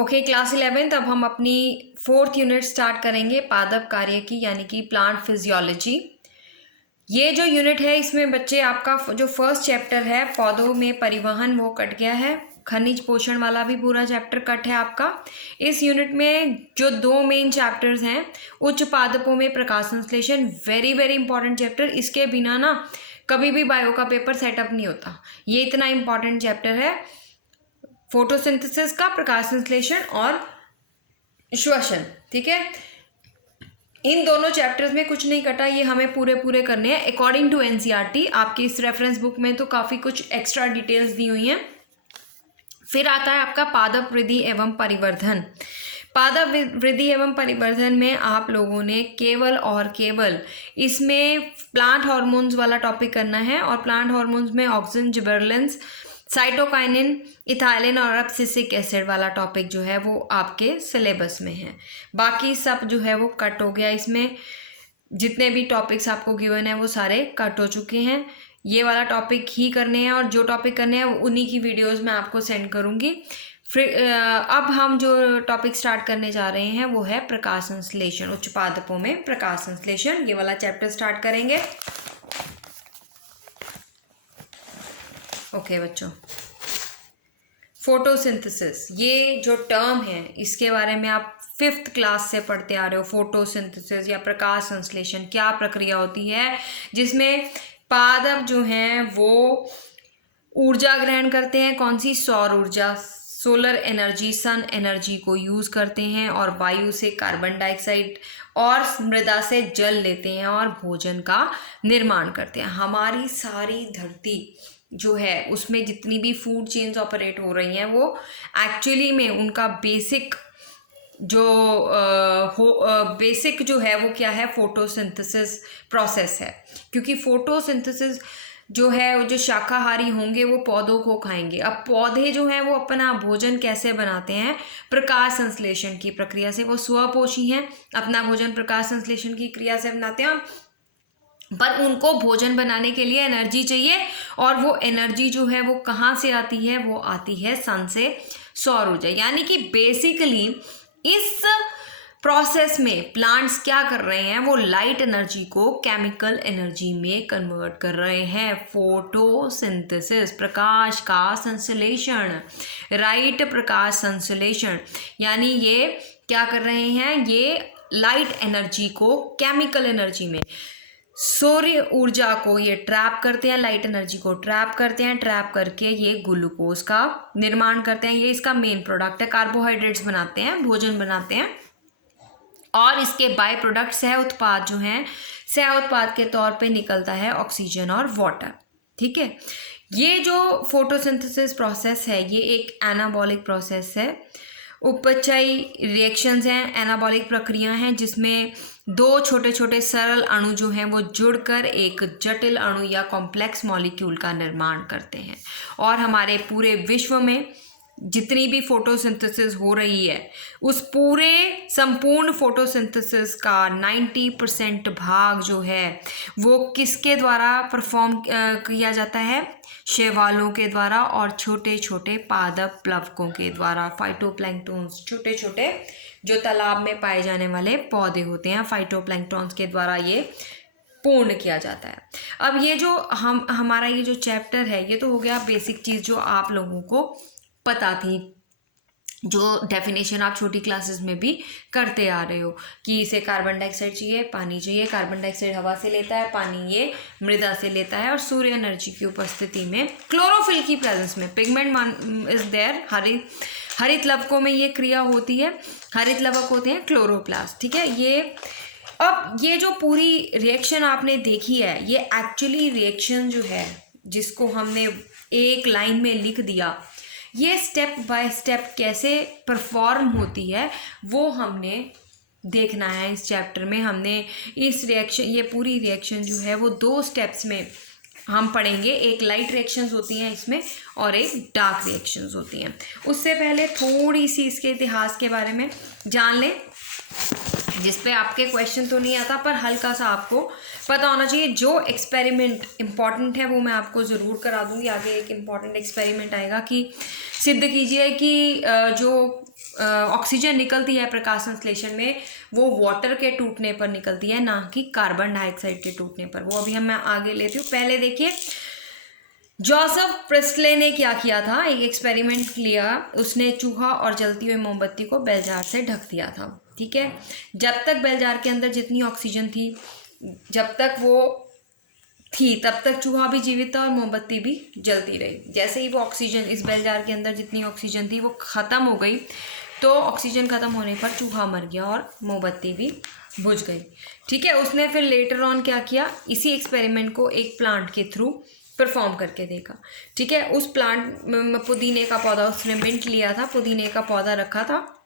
Okay, class 11th। अब हम अपनी 4th यूनिट स्टार्ट करेंगे पादप कार्य की, यानी कि प्लांट फिजियोलॉजी। ये जो यूनिट है इसमें बच्चे आपका जो फर्स्ट चैप्टर है पौधों में परिवहन वो कट गया है, खनिज पोषण वाला भी पूरा चैप्टर कट है आपका। इस यूनिट में जो 2 मेन चैप्टर्स हैं, उच्च पादपों में प्रकाश संश्लेषण, वेरी वेरी इंपॉर्टेंट चैप्टर। इसके बिना ना कभी भी बायो का पेपर सेटअप नहीं होता, ये इतना इंपॉर्टेंट चैप्टर है। फोटोसिंथेसिस का, प्रकाश संश्लेषण और श्वसन, ठीक है। इन दोनों चैप्टर्स में कुछ नहीं कटा, ये हमें पूरे करने हैं अकॉर्डिंग टू एनसीईआरटी। आपकी इस रेफरेंस बुक में तो काफ़ी कुछ एक्स्ट्रा डिटेल्स दी हुई हैं। फिर आता है आपका पादप वृद्धि एवं परिवर्धन। पादप वृद्धि एवं परिवर्धन में आप लोगों ने केवल और केवल इसमें प्लांट हार्मोन्स वाला टॉपिक करना है, और प्लांट हार्मोन्स में ऑक्सिन, जिबरेलिन्स, साइटोकाइनिन, इथाइलिन और एब्सिसिक एसिड वाला टॉपिक जो है वो आपके सिलेबस में है। बाकी सब जो है वो कट हो गया। इसमें जितने भी टॉपिक्स आपको गिवन है वो सारे कट हो चुके हैं। ये वाला टॉपिक ही करने हैं, और जो टॉपिक करने हैं उन्हीं की वीडियोस मैं आपको सेंड करूँगी। फिर अब हम जो टॉपिक स्टार्ट करने जा रहे हैं वो है प्रकाश संश्लेषण। उच्च पादपों में प्रकाश संश्लेषण, ये वाला चैप्टर स्टार्ट करेंगे। ओके बच्चों, फोटोसिंथेसिस ये जो टर्म है इसके बारे में आप 5th क्लास से पढ़ते आ रहे हो। फोटोसिंथेसिस या प्रकाश संश्लेषण क्या प्रक्रिया होती है जिसमें पादप जो हैं वो ऊर्जा ग्रहण करते हैं। कौन सी? सौर ऊर्जा, सोलर एनर्जी, सन एनर्जी को यूज़ करते हैं, और वायु से कार्बन डाइऑक्साइड और मृदा से जल लेते हैं और भोजन का निर्माण करते हैं। हमारी सारी धरती जो है उसमें जितनी भी फूड चेन्स ऑपरेट हो रही हैं वो एक्चुअली में उनका बेसिक जो है वो क्या है? फोटोसिंथेसिस प्रोसेस है। क्योंकि फोटोसिंथेसिस जो है वो जो शाकाहारी होंगे वो पौधों को खाएंगे। अब पौधे जो हैं वो अपना भोजन कैसे बनाते हैं? प्रकाश संश्लेषण की प्रक्रिया से। वो स्वपोषी हैं, अपना भोजन प्रकाश संश्लेषण की क्रिया से बनाते हैं। पर उनको भोजन बनाने के लिए एनर्जी चाहिए, और वो एनर्जी जो है वो कहाँ से आती है? वो आती है सन से, सौर ऊर्जा। यानी कि बेसिकली इस प्रोसेस में प्लांट्स क्या कर रहे हैं? वो लाइट एनर्जी को केमिकल एनर्जी में कन्वर्ट कर रहे हैं। फोटोसिंथेसिस, प्रकाश का संश्लेषण, राइट, प्रकाश संश्लेषण, यानी ये क्या कर रहे हैं? ये लाइट एनर्जी को केमिकल एनर्जी में, सूर्य ऊर्जा को ये ट्रैप करते हैं, लाइट एनर्जी को ट्रैप करते हैं। ट्रैप करके ये ग्लूकोज का निर्माण करते हैं। ये इसका मेन प्रोडक्ट है। कार्बोहाइड्रेट्स बनाते हैं, भोजन बनाते हैं, और इसके बाय प्रोडक्ट सह उत्पाद जो हैं, सह उत्पाद के तौर पे निकलता है ऑक्सीजन और वाटर, ठीक है। ये जो फोटोसिंथेसिस प्रोसेस है ये एक एनाबॉलिक प्रोसेस है। उपचयी रिएक्शंस हैं, एनाबॉलिक प्रक्रिया हैं, जिसमें 2 छोटे छोटे सरल अणु जो हैं वो जुड़कर एक जटिल अणु या कॉम्प्लेक्स मॉलिक्यूल का निर्माण करते हैं। और हमारे पूरे विश्व में जितनी भी फोटोसिंथेसिस हो रही है उस पूरे संपूर्ण फोटोसिंथेसिस का 90% भाग जो है वो किसके द्वारा परफॉर्म किया जाता है? शैवालों के द्वारा और छोटे छोटे पादप प्लवकों के द्वारा। फाइटोप्लैंक्टन्स, छोटे छोटे जो तालाब में पाए जाने वाले पौधे होते हैं, फाइटोप्लैंक्टन्स के द्वारा ये पूर्ण किया जाता है। अब ये जो हमारा ये जो चैप्टर है ये तो हो गया बेसिक चीज़ जो आप लोगों को पता थी, जो डेफिनेशन आप छोटी क्लासेस में भी करते आ रहे हो कि इसे कार्बन डाइऑक्साइड चाहिए, पानी चाहिए। कार्बन डाइऑक्साइड हवा से लेता है, पानी ये मृदा से लेता है, और सूर्य एनर्जी की उपस्थिति में, क्लोरोफिल की प्रेजेंस में, पिगमेंट इज देयर, हरित लवकों में ये क्रिया होती है। हरित लवक होते हैं क्लोरोप्लास्ट, ठीक है। अब ये जो पूरी रिएक्शन आपने देखी है ये एक्चुअली रिएक्शन जो है जिसको हमने एक लाइन में लिख दिया, ये स्टेप बाय स्टेप कैसे परफॉर्म होती है वो हमने देखना है। इस चैप्टर में हमने इस रिएक्शन, ये पूरी रिएक्शन जो है वो 2 स्टेप्स में हम पढ़ेंगे। एक लाइट रिएक्शंस होती हैं इसमें, और एक डार्क रिएक्शंस होती हैं। उससे पहले थोड़ी सी इसके इतिहास के बारे में जान लें। जिस पे आपके क्वेश्चन तो नहीं आता पर हल्का सा आपको पता होना चाहिए। जो एक्सपेरिमेंट इम्पॉर्टेंट है वो मैं आपको ज़रूर करा दूँगी। आगे एक इम्पॉर्टेंट एक्सपेरिमेंट आएगा कि सिद्ध कीजिए कि जो ऑक्सीजन निकलती है प्रकाश संश्लेषण में वो वाटर के टूटने पर निकलती है, ना कि कार्बन डाइऑक्साइड के टूटने पर। वो अभी मैं आगे लेती हूँ। पहले देखिए जोसेफ प्रेस्ले ने क्या किया था, एक एक्सपेरिमेंट लिया। उसने चूहा और जलती हुई मोमबत्ती को बेल जार से ढक दिया था। ठीक है, जब तक बेल जार के अंदर जितनी ऑक्सीजन थी, जब तक वो थी तब तक चूहा भी जीवित था और मोमबत्ती भी जलती रही। जैसे ही वो ऑक्सीजन, इस बेल जार के अंदर जितनी ऑक्सीजन थी वो ख़त्म हो गई, तो ऑक्सीजन ख़त्म होने पर चूहा मर गया और मोमबत्ती भी बुझ गई। ठीक है, उसने फिर लेटर ऑन क्या किया, इसी एक्सपेरिमेंट को एक प्लांट के थ्रू परफॉर्म करके देखा। ठीक है, उस प्लांट में पुदीने का पौधा, उसने मिंट लिया था, पुदीने का पौधा रखा था।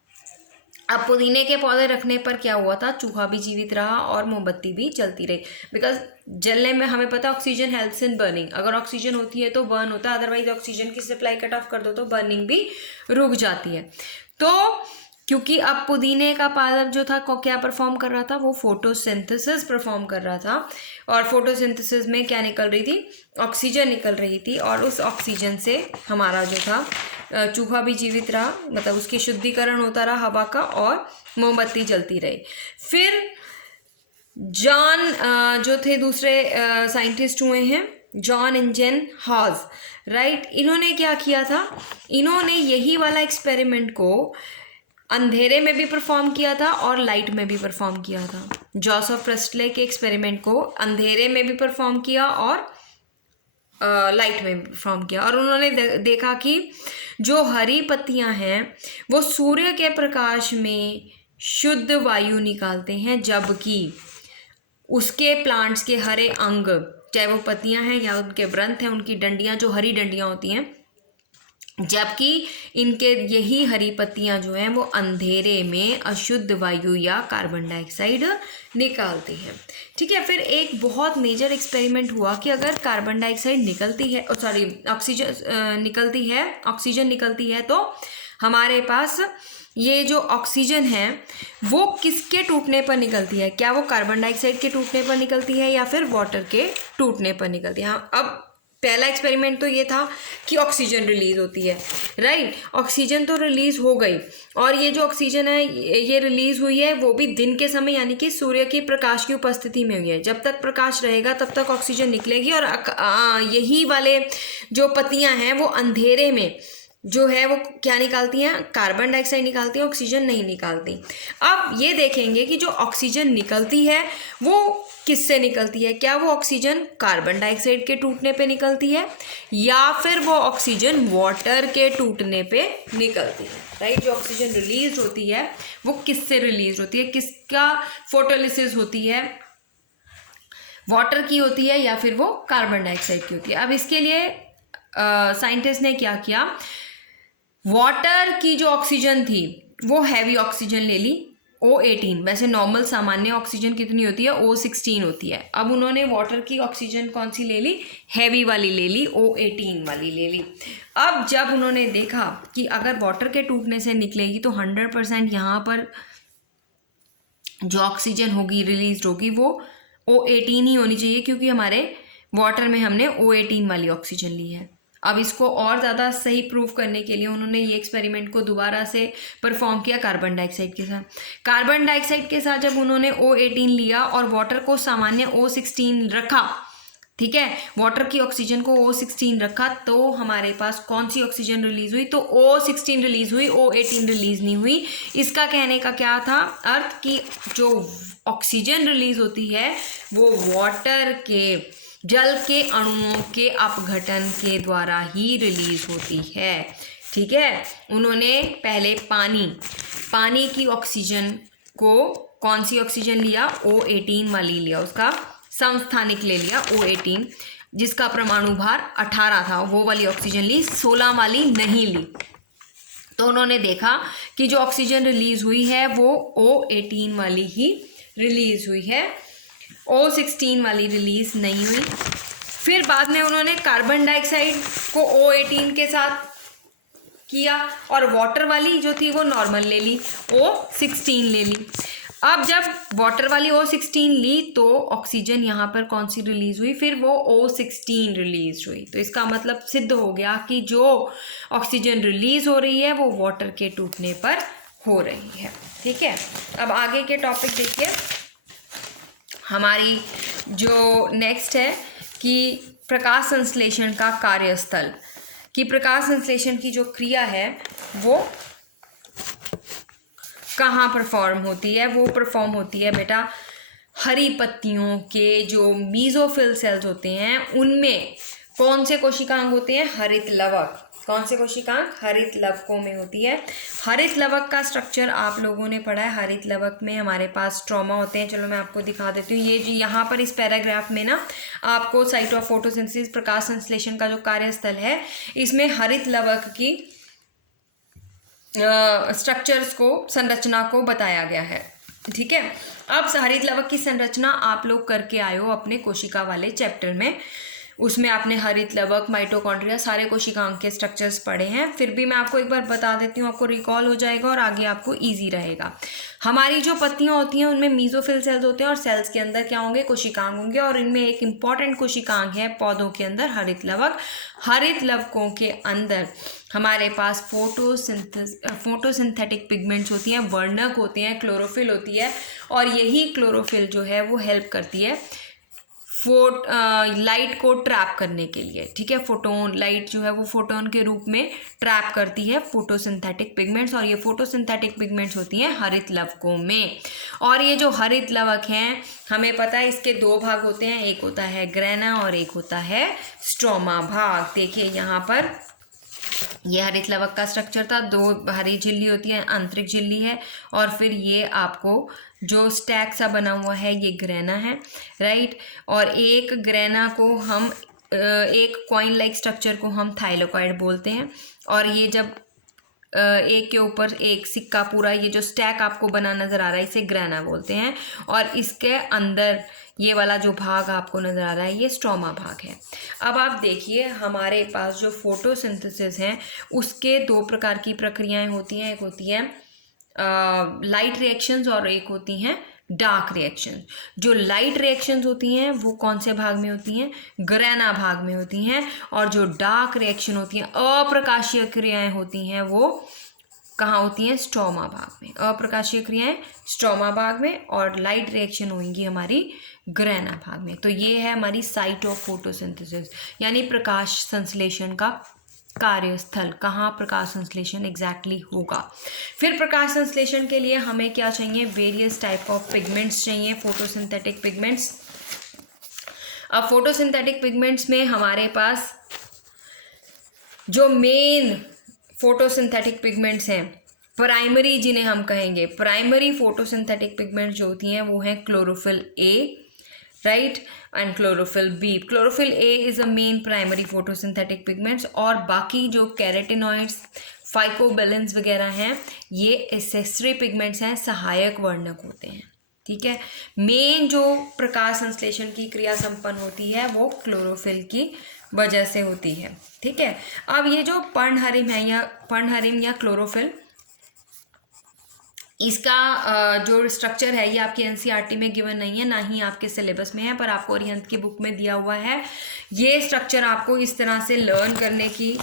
अब पुदीने के पौधे रखने पर क्या हुआ था, चूहा भी जीवित रहा और मोमबत्ती भी जलती रही। बिकॉज जलने में हमें पता ऑक्सीजन हेल्प्स इन बर्निंग, अगर ऑक्सीजन होती है तो बर्न होता है, अदरवाइज ऑक्सीजन की सप्लाई कट ऑफ कर दो तो बर्निंग भी रुक जाती है। तो क्योंकि अब पुदीने का पादप जो था को क्या परफॉर्म कर रहा था, वो फोटोसिंथेसिस परफॉर्म कर रहा था। और फोटोसिंथेसिस में क्या निकल रही थी, ऑक्सीजन निकल रही थी। और उस ऑक्सीजन से हमारा जो था चूहा भी जीवित रहा, मतलब उसकी शुद्धिकरण होता रहा हवा का, और मोमबत्ती जलती रही। फिर जॉन जो थे दूसरे साइंटिस्ट हुए हैं, जॉन इंजन हॉज, राइट। इन्होंने क्या किया था, इन्होंने यही वाला एक्सपेरिमेंट को अंधेरे में भी परफॉर्म किया था और लाइट में भी परफॉर्म किया था। जोसेफ प्रेस्ले के एक्सपेरिमेंट को अंधेरे में भी परफॉर्म किया और लाइट में भी परफॉर्म किया। और उन्होंने देखा कि जो हरी पत्तियां हैं वो सूर्य के प्रकाश में शुद्ध वायु निकालते हैं, जबकि उसके प्लांट्स के हरे अंग, चाहे वो पत्तियां हैं या उनके वृंत हैं, उनकी डंडियां, जो हरी डंडियां होती हैं, जबकि इनके यही हरी पत्तियां जो हैं वो अंधेरे में अशुद्ध वायु या कार्बन डाइऑक्साइड निकालती हैं। ठीक है, फिर एक बहुत मेजर एक्सपेरिमेंट हुआ कि अगर कार्बन डाइऑक्साइड निकलती है, ऑक्सीजन निकलती है तो हमारे पास ये जो ऑक्सीजन है वो किसके टूटने पर निकलती है, क्या वो कार्बन डाइऑक्साइड के टूटने पर निकलती है या फिर वाटर के टूटने पर निकलती है। हाँ, अब पहला एक्सपेरिमेंट तो ये था कि ऑक्सीजन रिलीज होती है, राइट। ऑक्सीजन तो रिलीज हो गई, और ये जो ऑक्सीजन है ये रिलीज हुई है वो भी दिन के समय, यानी कि सूर्य के प्रकाश की उपस्थिति में हुई है। जब तक प्रकाश रहेगा तब तक ऑक्सीजन निकलेगी, और यही वाले जो पत्तियां हैं वो अंधेरे में जो है वो क्या निकालती हैं, कार्बन डाइऑक्साइड निकालती हैं, ऑक्सीजन नहीं निकालती। अब ये देखेंगे कि जो ऑक्सीजन निकलती है वो किससे निकलती है, क्या वो ऑक्सीजन कार्बन डाइऑक्साइड के टूटने पे निकलती है या फिर वो ऑक्सीजन वाटर के टूटने पे निकलती है, राइट। जो ऑक्सीजन रिलीज होती है वो किससे रिलीज होती है, किसका फोटोलिसिस होती है, वाटर की होती है या फिर वो कार्बन डाइऑक्साइड की होती है। अब इसके लिए साइंटिस्ट ने क्या किया, वाटर की जो ऑक्सीजन थी वो हैवी ऑक्सीजन ले ली, O18। वैसे नॉर्मल सामान्य ऑक्सीजन कितनी होती है, O16 होती है। अब उन्होंने वाटर की ऑक्सीजन कौन सी ले ली, हैवी वाली ले ली, O18 वाली ले ली। अब जब उन्होंने देखा कि अगर वाटर के टूटने से निकलेगी तो 100% यहाँ पर जो ऑक्सीजन होगी रिलीज होगी वो O18 ही होनी चाहिए, क्योंकि हमारे वाटर में हमने O18 वाली ऑक्सीजन ली है। अब इसको और ज़्यादा सही प्रूव करने के लिए उन्होंने ये एक्सपेरिमेंट को दोबारा से परफॉर्म किया कार्बन डाइऑक्साइड के साथ। कार्बन डाइऑक्साइड के साथ जब उन्होंने O18 लिया और वाटर को सामान्य O16 रखा, ठीक है, वाटर की ऑक्सीजन को O16 रखा, तो हमारे पास कौन सी ऑक्सीजन रिलीज हुई, तो O16 रिलीज हुई, O18 रिलीज नहीं हुई। इसका कहने का क्या था अर्थ, कि जो ऑक्सीजन रिलीज होती है वो वाटर के, जल के अणुओं के अपघटन के द्वारा ही रिलीज होती है। ठीक है, उन्होंने पहले पानी की ऑक्सीजन को, कौन सी ऑक्सीजन लिया, O18 वाली लिया, उसका समस्थानिक ले लिया O18, जिसका परमाणु भार 18 था, वो वाली ऑक्सीजन ली, 16 वाली नहीं ली। तो उन्होंने देखा कि जो ऑक्सीजन रिलीज हुई है वो O18 वाली ही रिलीज हुई है, O16 वाली रिलीज नहीं हुई। फिर बाद में उन्होंने कार्बन डाइऑक्साइड को O18 के साथ किया और वाटर वाली जो थी वो नॉर्मल ले ली, O16 ले ली। अब जब वाटर वाली O16 ली तो ऑक्सीजन यहाँ पर कौन सी रिलीज हुई, फिर वो O16 रिलीज हुई। तो इसका मतलब सिद्ध हो गया कि जो ऑक्सीजन रिलीज हो रही है वो वाटर के टूटने पर हो रही है। ठीक है, अब आगे के टॉपिक देखिए। हमारी जो नेक्स्ट है कि प्रकाश संश्लेषण का कार्यस्थल, कि प्रकाश संश्लेषण की जो क्रिया है वो कहाँ परफॉर्म होती है। वो परफॉर्म होती है बेटा हरी पत्तियों के जो मीजोफिल सेल्स होते हैं उनमें कौन से कोशिकांग होते हैं, हरित लवक। कौन से कोशिकांग, हरित लवकों में होती है। हरित लवक का स्ट्रक्चर आप लोगों ने पढ़ा है। हरित लवक में हमारे पास स्ट्रोमा होते हैं। चलो मैं आपको दिखा देती हूँ। ये जो यहाँ पर इस पैराग्राफ में ना आपको साइट ऑफ फोटोसिंथेसिस, प्रकाश संश्लेषण का जो कार्यस्थल है, इसमें हरित लवक की स्ट्रक्चर्स को, संरचना को बताया गया है। ठीक है, अब हरित लवक की संरचना आप लोग करके आए हो अपने कोशिका वाले चैप्टर में। उसमें आपने हरित लवक, माइटोकॉन्ड्रिया, सारे कोशिकांग के स्ट्रक्चर्स पढ़े हैं। फिर भी मैं आपको एक बार बता देती हूँ, आपको रिकॉल हो जाएगा और आगे आपको इजी रहेगा। हमारी जो पत्तियाँ होती हैं उनमें मीजोफिल सेल्स होते हैं और सेल्स के अंदर क्या होंगे, कोशिकांग होंगे। और इनमें एक इम्पॉर्टेंट कोशिकांग है पौधों के अंदर, हरित लवक। हरित लवकों के अंदर हमारे पास फोटोसिंथेटिक पिगमेंट्स होती हैं, वर्णक होते हैं, क्लोरोफिल होती है। और यही क्लोरोफिल जो है वो हेल्प करती है लाइट को ट्रैप करने के लिए। ठीक है, फोटोन, लाइट जो है वो फोटोन के रूप में ट्रैप करती है फोटोसिंथेटिक पिगमेंट्स। और ये फोटोसिंथेटिक पिगमेंट्स होती हैं हरित लवकों में। और ये जो हरित लवक हैं हमें पता है इसके दो भाग होते हैं, एक होता है ग्रेना और एक होता है स्ट्रोमा भाग। देखिए यहाँ पर ये हरित लवक का स्ट्रक्चर था, दो हरी झिल्ली होती है, आंतरिक झिल्ली है, और फिर ये आपको जो स्टैक सा बना हुआ है ये ग्रेना है, राइट। और एक ग्रेना को हम एक कॉइन लाइक स्ट्रक्चर को हम थाइलोकॉइड बोलते हैं। और ये जब एक के ऊपर एक सिक्का पूरा ये जो स्टैक आपको बना नज़र आ रहा है इसे ग्रेना बोलते हैं। और इसके अंदर ये वाला जो भाग आपको नज़र आ रहा है ये स्ट्रोमा भाग है। अब आप देखिए हमारे पास जो फोटोसिंथेसिस है उसके दो प्रकार की प्रक्रियाएं होती हैं, एक होती है लाइट रिएक्शंस और एक होती हैं डार्क रिएक्शन। जो लाइट रिएक्शंस होती हैं वो कौन से भाग में होती हैं, ग्रेना भाग में होती हैं। और जो डार्क रिएक्शन होती हैं, अप्रकाशीय क्रियाएं होती हैं, वो कहाँ होती हैं, स्ट्रोमा भाग में। अप्रकाशीय क्रियाएं स्ट्रोमा भाग में और लाइट रिएक्शन होंगी हमारी ग्रेना भाग में। तो ये है हमारी साइट ऑफ फोटोसिंथेसिस, यानी प्रकाश संश्लेषण का कार्यस्थल, कहाँ प्रकाश संश्लेषण एग्जैक्टली होगा। फिर प्रकाश संश्लेषण के लिए हमें क्या चाहिए, वेरियस टाइप ऑफ पिगमेंट्स चाहिए, फोटोसिंथेटिक पिगमेंट्स। अब फोटोसिंथेटिक पिगमेंट्स में हमारे पास जो मेन फोटोसिंथेटिक पिगमेंट्स हैं, प्राइमरी जिन्हें हम कहेंगे, प्राइमरी फोटोसिंथेटिक पिगमेंट्स जो होती हैं वो हैं chlorophyll A, right, and chlorophyll B. Chlorophyll A is a main primary photosynthetic pigments. और बाकी जो कैरेटिनॉइड्स, फाइकोबेलेंस वगैरह हैं ये एसेसरी पिगमेंट्स हैं, सहायक वर्णक होते हैं। ठीक है, मेन जो प्रकाश संश्लेषण की क्रिया संपन्न होती है वो क्लोरोफिल की वजह से होती है। ठीक है, अब ये जो पर्णहरिम है या पर्णहरिम या क्लोरोफिल, इसका जो स्ट्रक्चर है ये आपकी एनसीईआरटी में गिवन नहीं है, ना ही आपके सिलेबस में है, पर आपको अरिहंत की बुक में दिया हुआ है। ये स्ट्रक्चर आपको इस तरह से लर्न करने की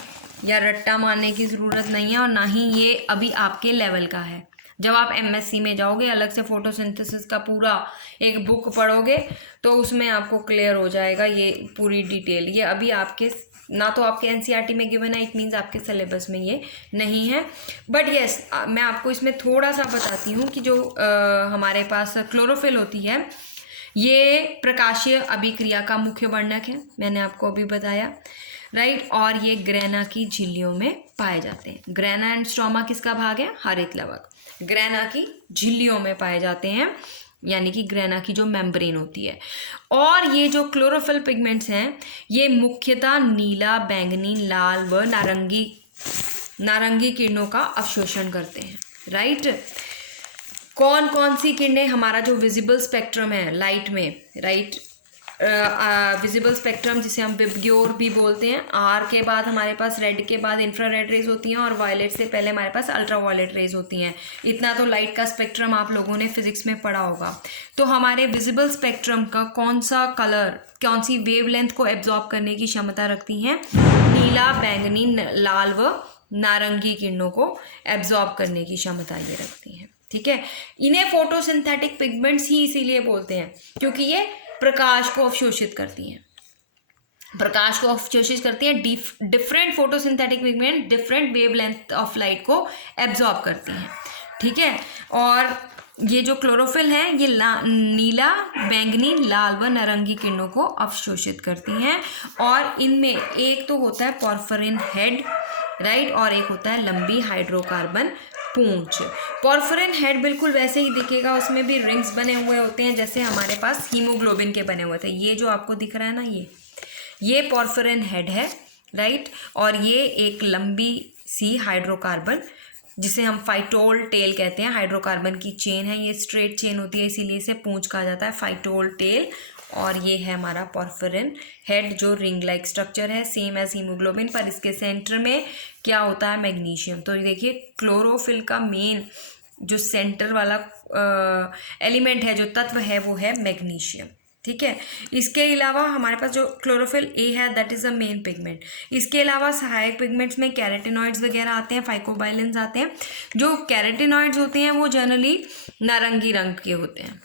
या रट्टा मारने की ज़रूरत नहीं है, और ना ही ये अभी आपके लेवल का है। जब आप एमएससी में जाओगे अलग से फोटोसिंथेसिस का पूरा एक बुक पढ़ोगे तो उसमें आपको क्लियर हो जाएगा ये पूरी डिटेल। ये अभी आपके ना तो आपके एनसीईआरटी में गिवन है, इट मीन्स आपके सिलेबस में ये नहीं है। बट येस, मैं आपको इसमें थोड़ा सा बताती हूँ कि जो हमारे पास क्लोरोफिल होती है ये प्रकाशीय अभिक्रिया का मुख्य वर्णक है, मैंने आपको अभी बताया, राइट। और ये ग्रेना की झिल्लियों में पाए जाते हैं। ग्रेना एंड स्ट्रोमा किसका भाग है, हरित लवक। ग्रेना की झिल्लियों में पाए जाते हैं, यानी कि ग्रेना की जो मेम्ब्रेन होती है। और ये जो क्लोरोफिल पिगमेंट्स हैं ये मुख्यतः नीला, बैंगनी, लाल व नारंगी किरणों का अवशोषण करते हैं, राइट। कौन कौन सी किरणें, हमारा जो विजिबल स्पेक्ट्रम है लाइट में, राइट, विजिबल स्पेक्ट्रम जिसे हम विबग्योर भी बोलते हैं। आर के बाद हमारे पास रेड के बाद इंफ्रारेड रेज होती हैं और वायलेट से पहले हमारे पास अल्ट्रा वायलेट रेज होती हैं। इतना तो लाइट का स्पेक्ट्रम आप लोगों ने फिजिक्स में पढ़ा होगा। तो हमारे विजिबल स्पेक्ट्रम का कौन सा कलर, कौन सी वेवलेंथ को एब्जॉर्ब करने की क्षमता रखती हैं? नीला, बैंगनी, लाल व नारंगी किरणों को एब्जॉर्ब करने की क्षमता ये रखती हैं। ठीक है, इन्हें फोटोसिंथेटिक पिगमेंट्स ही इसीलिए बोलते हैं क्योंकि ये प्रकाश को अवशोषित करती हैं। प्रकाश को अवशोषित करती हैं। Different photosynthetic pigment different wavelength of light को एब्जॉर्ब करती हैं। ठीक है, और ये जो क्लोरोफिल है ये नीला, बैंगनी, लाल व नारंगी किरणों को अवशोषित करती हैं। और इनमें एक तो होता है पॉर्फिरिन हेड, राइट, और एक होता है लंबी हाइड्रोकार्बन पूंछ। पॉर्फिरिन हेड बिल्कुल वैसे ही दिखेगा, उसमें भी रिंग्स बने हुए होते हैं जैसे हमारे पास हीमोग्लोबिन के बने हुए थे। ये जो आपको दिख रहा है ना, ये पॉर्फिरिन हेड है, राइट, और ये एक लंबी सी हाइड्रोकार्बन जिसे हम फाइटोल टेल कहते हैं, हाइड्रोकार्बन की चेन है। ये स्ट्रेट चेन होती है इसीलिए इसे पूंछ कहा जाता है, फाइटोल टेल। और ये है हमारा पॉर्फिरिन हेड जो रिंग लाइक स्ट्रक्चर है, सेम एज हीमोग्लोबिन, पर इसके सेंटर में क्या होता है? मैग्नीशियम। तो ये देखिए क्लोरोफिल का मेन जो सेंटर वाला एलिमेंट है, जो तत्व है, वो है मैग्नीशियम। ठीक है, इसके अलावा हमारे पास जो क्लोरोफिल ए है that is a main pigment. इसके अलावा सहायक पिगमेंट्स में कैरेटिनॉइड्स वगैरह आते हैं, फाइकोबाइलिन्स आते हैं। जो कैरेटिनॉइड्स होते हैं वो जनरली नारंगी रंग के होते हैं।